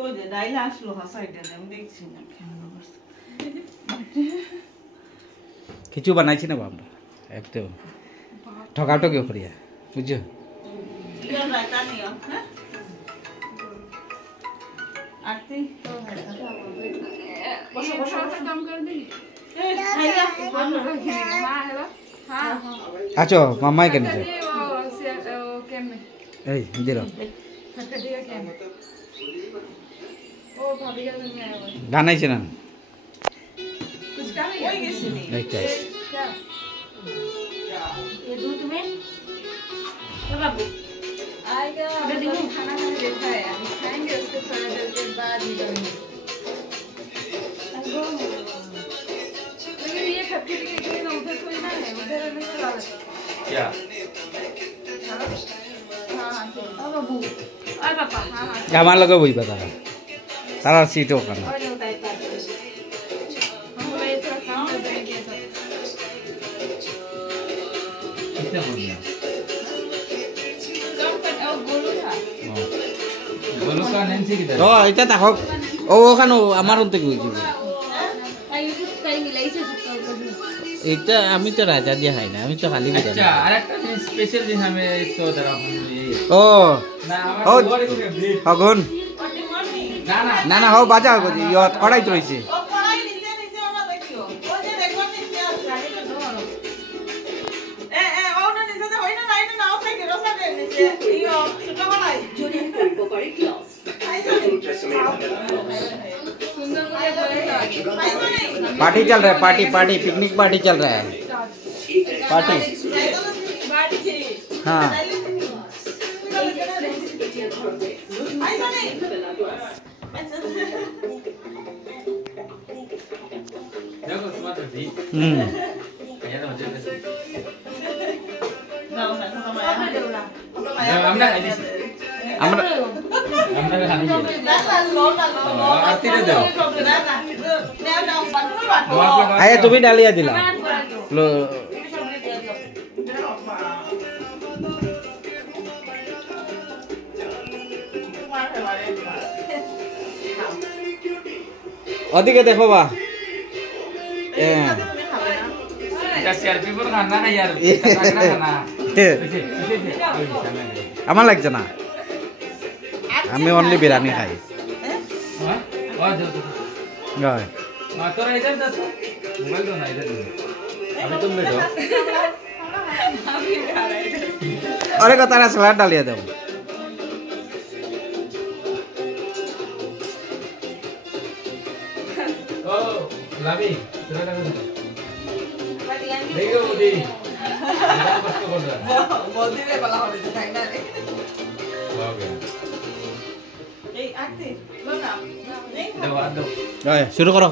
ওই যে ডাইল আসলো হাসাইতে আমি দেখছি না কিছু বানাইছি না আমরা একদম ঠকাঠকি করিয়া বুঝছো ইয়া রাইতা নিও হ্যাঁ আরতি তো বসো বসো কাম করে দিই এই খাইয়া হ্যাঁ হ্যালো হ্যাঁ আচ্ছা মামাই কেন কেমনে এই দিরো ফটকা দিয়া কেমনে ও ভাবি গেল নিয়ে আয় বানাইছি না कुछ काम है क्या नहीं चाहिए क्या ये दूध में तो बाबू आएगा अगर देखो खाना मैंने देखा है अभी खाएंगे उसके थोड़ा देर के बाद ही करेंगे लेकिन ये खट्टे के ना उधर कोई ना है उधर रहने से लाल क्या हाँ हाँ बाबू और पापा हाँ हाँ আমার লগে বইবা তারা সিটও কানা और नहीं उतार पाते हम लोग थोड़ा काम कर देंगे तो कितना बोलना कम कर और गोलू था बोलो का नेंसी किधर ও এটা দেখো ও ওখানে আমার অন্তে কইছি তাই মিলাইছে সুক্কা এটা আমি তো রাজা দিয়া খাই না আমি তো খালি বিরিয়ানি আচ্ছা আরেকটা স্পেশাল জিনিস আমি তো দাঁড়াও ও না আমার ঘরে করে ব্রেড হগুন না না না না হও বাজা হগো ইয়ত কড়াই তো রইছে ও কড়াই নিচে নিচে ওনা দেখিও ও যে রেকর্ড নিচে আছে গাড়ি তো ধরো এ ওনা নিচে তো হইনা নাই না নাও সাইডে রসা দে নিচে ইয়ো ছোট বানাই জুনি করব করে ক্লাস সুন্দর করে বলে पार्टी चल रहा है पार्टी पार्टी पिकनिक पार्टी चल रहा है पार्टी हाँ आया तुम्हें डालिया दिला लो अधिक देखो बा আমার লাগছে না আমি অনলি বিরিয়ানি খাই अरे को तारा सलाद डालिए दो देखो मोदी मोदी रे बला हो रे खाइना रे ए आते लो ना नहीं शुरू करो